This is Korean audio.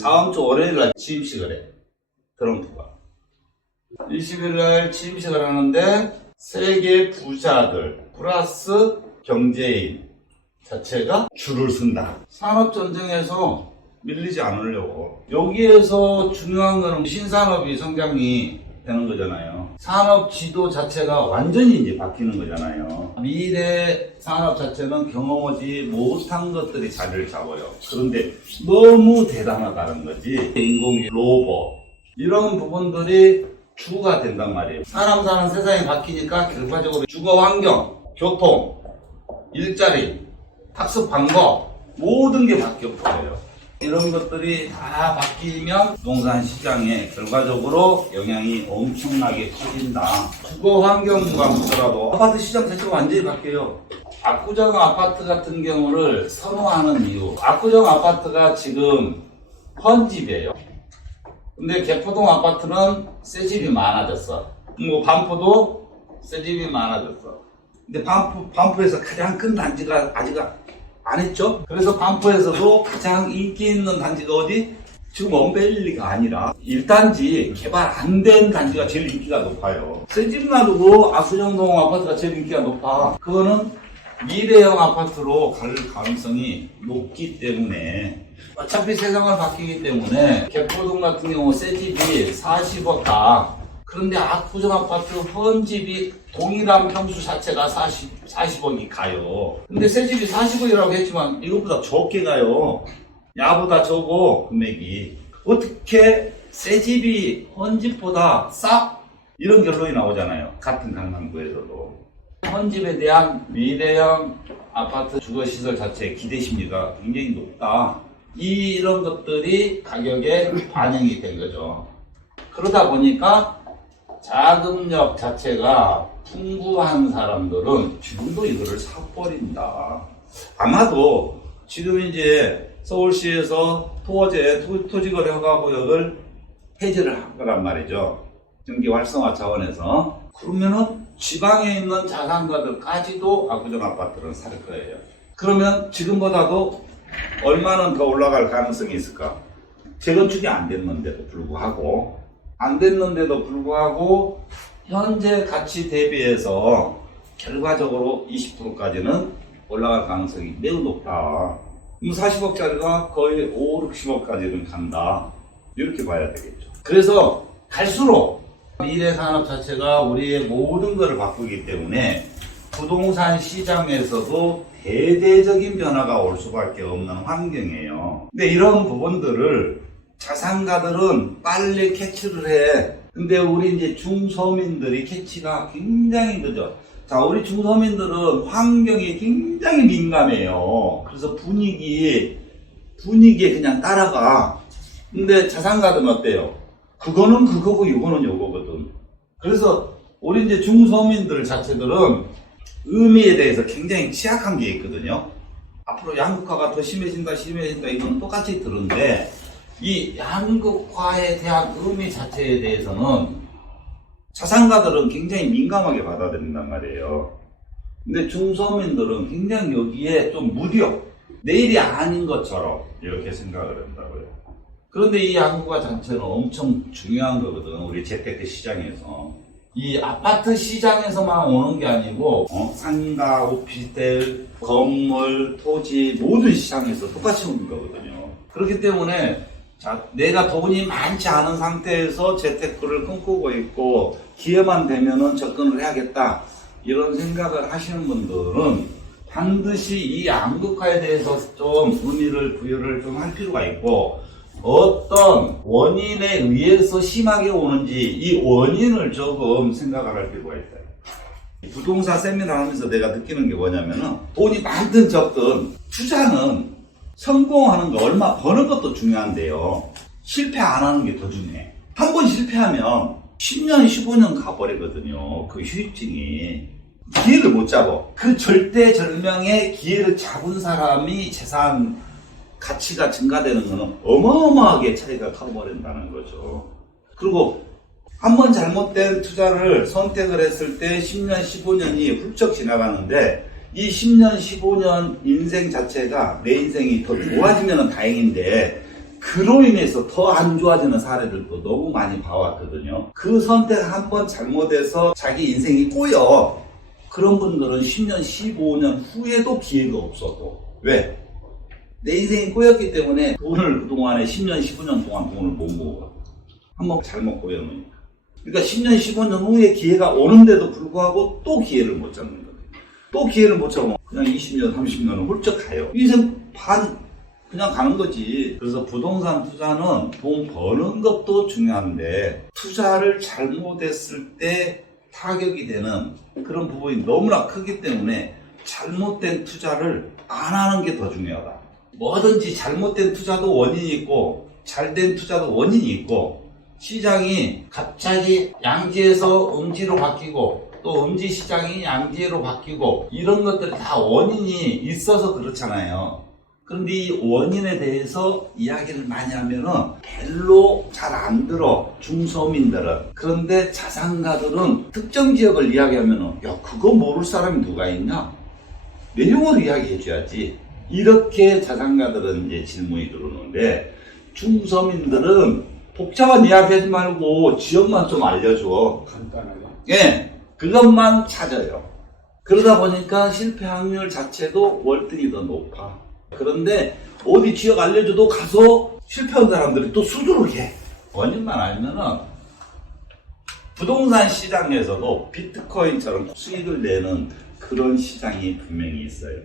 다음 주 월요일날 취임식을 해. 트럼프가. 20일날 취임식을 하는데 세계 부자들 플러스 경제인 자체가 줄을 쓴다. 산업전쟁에서 밀리지 않으려고. 여기에서 중요한 거는 신산업이 성장이 되는 거잖아요. 산업 지도 자체가 완전히 이제 바뀌는 거잖아요. 미래 산업 자체는 경험하지 못한 것들이 자리를 잡아요. 그런데 너무 대단하다는 거지. 인공지능, 로봇 이런 부분들이 주가 된단 말이에요. 사람 사는 세상이 바뀌니까 결과적으로 주거 환경, 교통, 일자리, 학습 방법 모든 게 바뀌어 버려요. 이런 것들이 다 바뀌면 부동산 시장에 결과적으로 영향이 엄청나게 커진다. 주거 환경과 묻더라도 아파트 시장 자체가 완전히 바뀌어요. 압구정 아파트 같은 경우를 선호하는 이유. 압구정 아파트가 지금 헌집이에요. 근데 개포동 아파트는 새 집이 많아졌어. 뭐 반포도 새 집이 많아졌어. 근데 반포에서 가장 큰 단지가 아직 안 했죠? 그래서 반포에서도 가장 인기 있는 단지가 어디? 지금 원베일리가 아니라 1단지 개발 안 된 단지가 제일 인기가 높아요. 새 집 놔두고 압구정동 아파트가 제일 인기가 높아. 그거는 미래형 아파트로 갈 가능성이 높기 때문에 어차피 세상은 바뀌기 때문에 개포동 같은 경우 새 집이 40억다. 그런데 압구정 아파트 헌집이 동일한 평수 자체가 40억이 가요. 근데 새 집이 40억이라고 했지만 이것보다 적게 가요. 야보다 적어 금액이. 어떻게 새 집이 헌집보다 싸? 이런 결론이 나오잖아요. 같은 강남구에서도. 헌집에 대한 미래형 아파트 주거시설 자체의 기대심리가 굉장히 높다. 이런 것들이 가격에 반영이 된 거죠. 그러다 보니까 자금력 자체가 풍부한 사람들은 지금도 이거를 사버린다. 아마도 지금 이제 서울시에서 토지거래 허가구역을 해제를 한 거란 말이죠. 경기 활성화 차원에서. 그러면은 지방에 있는 자산가들까지도 압구정 아파트를 살 거예요. 그러면 지금보다도 얼마나 더 올라갈 가능성이 있을까? 재건축이 안 됐는데도 불구하고 현재 가치 대비해서 결과적으로 20%까지는 올라갈 가능성이 매우 높다. 40억짜리가 거의 5, 60억까지는 간다. 이렇게 봐야 되겠죠. 그래서 갈수록 미래 산업 자체가 우리의 모든 것을 바꾸기 때문에 부동산 시장에서도 대대적인 변화가 올 수밖에 없는 환경이에요. 근데 이런 부분들을 자산가들은 빨리 캐치를 해. 근데 우리 이제 중서민들이 캐치가 굉장히 늦어. 자, 우리 중서민들은 환경이 굉장히 민감해요. 그래서 분위기에 그냥 따라가. 근데 자산가들은 어때요? 그거는 그거고 이거는 요거거든. 그래서 우리 이제 중서민들 자체들은 의미에 대해서 굉장히 취약한 게 있거든요. 앞으로 양극화가 더 심해진다 이거는 똑같이 들은데 이 양극화에 대한 의미 자체에 대해서는 자산가들은 굉장히 민감하게 받아들인단 말이에요. 근데 중서민들은 굉장히 여기에 좀 무뎌. 내일이 아닌 것처럼 이렇게 생각을 한다고요. 그런데 이 양극화 자체는 엄청 중요한 거거든. 우리 재테크 시장에서. 이 아파트 시장에서만 오는 게 아니고 상가, 오피스텔, 건물, 토지 모든 시장에서 똑같이 오는 거거든요. 그렇기 때문에 자, 내가 돈이 많지 않은 상태에서 재테크를 꿈꾸고 있고 기회만 되면은 접근을 해야겠다 이런 생각을 하시는 분들은 반드시 이 양극화에 대해서 좀 의미를 부여를 좀 할 필요가 있고 어떤 원인에 의해서 심하게 오는지 이 원인을 조금 생각을 할 필요가 있다. 부동산 세미나 하면서 내가 느끼는 게 뭐냐면은 돈이 많든 적든 투자는 성공하는 거 얼마 버는 것도 중요한데요. 실패 안 하는 게 더 중요해. 한 번 실패하면 10년, 15년 가버리거든요. 그 휴익증이. 기회를 못 잡아. 그 절대절명의 기회를 잡은 사람이 재산 가치가 증가되는 거는 어마어마하게 차이가 커버린다는 거죠. 그리고 한번 잘못된 투자를 선택을 했을 때 10년, 15년이 훌쩍 지나가는데 이 10년, 15년 인생 자체가 내 인생이 더 좋아지면 다행인데 그로 인해서 더 안 좋아지는 사례들도 너무 많이 봐왔거든요. 그 선택 한번 잘못해서 자기 인생이 꼬여. 그런 분들은 10년, 15년 후에도 기회가 없어도. 왜? 내 인생이 꼬였기 때문에 돈을 그동안에 10년, 15년 동안 돈을 못 모아. 한번 잘못 꼬여놓으니까. 그러니까 10년, 15년 후에 기회가 오는데도 불구하고 또 기회를 못 잡는 거예요. 또 기회를 못 잡으면 그냥 20년, 30년은 훌쩍 가요. 인생 반 그냥 가는 거지. 그래서 부동산 투자는 돈 버는 것도 중요한데 투자를 잘못했을 때 타격이 되는 그런 부분이 너무나 크기 때문에 잘못된 투자를 안 하는 게 더 중요하다. 뭐든지 잘못된 투자도 원인이 있고 잘된 투자도 원인이 있고 시장이 갑자기 양지에서 음지로 바뀌고 또 음지 시장이 양지로 바뀌고 이런 것들이 다 원인이 있어서 그렇잖아요. 그런데 이 원인에 대해서 이야기를 많이 하면은 별로 잘 안 들어, 중소민들은. 그런데 자산가들은 특정 지역을 이야기하면은 야, 그거 모를 사람이 누가 있냐? 내용을 이야기해줘야지. 이렇게 자산가들은 이제 질문이 들어오는데 중소민들은 복잡한 이야기하지 말고 지역만 좀 알려줘. 간단하게. 예, 그것만 찾아요. 그러다 보니까 실패 확률 자체도 월등히 더 높아. 그런데 어디 지역 알려줘도 가서 실패한 사람들이 또 수두룩해. 원인만 알면은 부동산 시장에서도 비트코인처럼 수익을 내는 그런 시장이 분명히 있어요.